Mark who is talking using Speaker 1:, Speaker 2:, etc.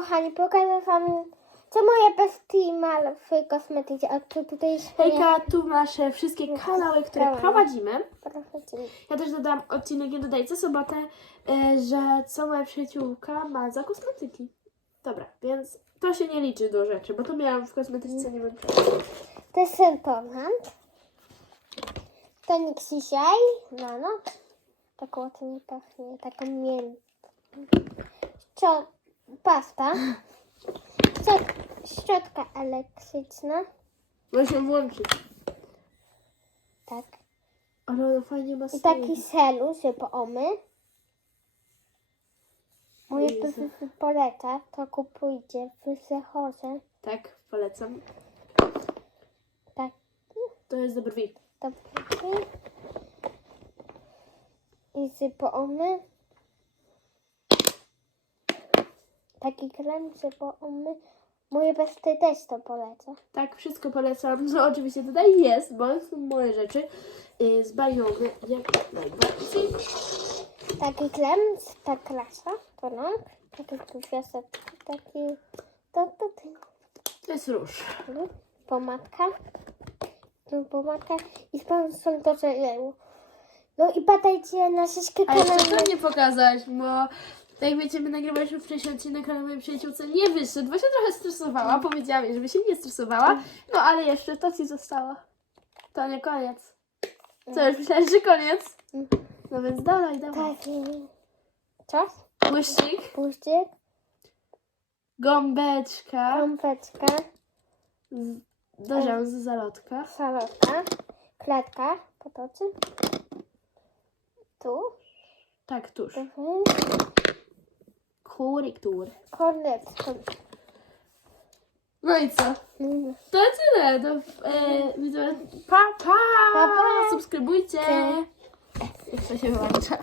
Speaker 1: kochani, pokażę wam, co moja bestii ma w kosmetyce. A tu tutaj
Speaker 2: Hejka, tu masz e, wszystkie kanały, które
Speaker 1: Kanały.
Speaker 2: prowadzimy.
Speaker 1: Prowadzimy.
Speaker 2: Ja też dodam odcinek Nie dodaj co sobotę, e, że co moja przyjaciółka ma za kosmetyki. Dobra, więc to się nie liczy do rzeczy, bo to miałam w kosmetyce nie wiem
Speaker 1: To jest sentonant. To nie dzisiaj. No, no. Tak ładnie pachnie, taką miętą. Co? Pasta. Co? Szczotka elektryczna.
Speaker 2: Się włączyć.
Speaker 1: Tak.
Speaker 2: Ale ona fajnie ma
Speaker 1: I taki selu, że poomy. Moje
Speaker 2: Jezu.
Speaker 1: poleca, to kupujcie w Sechorze.
Speaker 2: Tak, polecam.
Speaker 1: Tak.
Speaker 2: To jest do brwi.
Speaker 1: To I z poomy. Taki krem z poomy. Moje besty też to poleca.
Speaker 2: Tak, wszystko polecam. No oczywiście tutaj jest, bo są moje rzeczy y, z bajowy jak najbardziej.
Speaker 1: Taki krem z ta klasa, to no. Taki tu kwiatek, taki. To, to, to.
Speaker 2: To jest róż.
Speaker 1: No, pomadka. Tu pomadka i sponsor do żelu. No i badajcie na wszystkie
Speaker 2: A jeszcze
Speaker 1: kanały.
Speaker 2: to nie pokazać, bo tak jak wiecie, my nagrywaliśmy wcześniej odcinek, ale mojej przyjaciółce nie wyszedł, bo się trochę stresowała. Powiedziała mi, żeby się nie stresowała. No ale jeszcze to ci zostało. To nie koniec. Co, już myślałeś, że koniec? No więc dawaj, dawaj.
Speaker 1: Taki. Co?
Speaker 2: Błyszczyk,
Speaker 1: Puścik,
Speaker 2: gąbeczka,
Speaker 1: pompeczka,
Speaker 2: z- do z zalotka.
Speaker 1: salotka, klatka, potoczy. Tu.
Speaker 2: Tak, tuż.
Speaker 1: Mhm.
Speaker 2: Kurektur.
Speaker 1: Kornetko.
Speaker 2: No i co? To tyle. Do, e, widzimy. Pa, pa!
Speaker 1: Pa, pa!
Speaker 2: Subskrybujcie. To się wyłącza.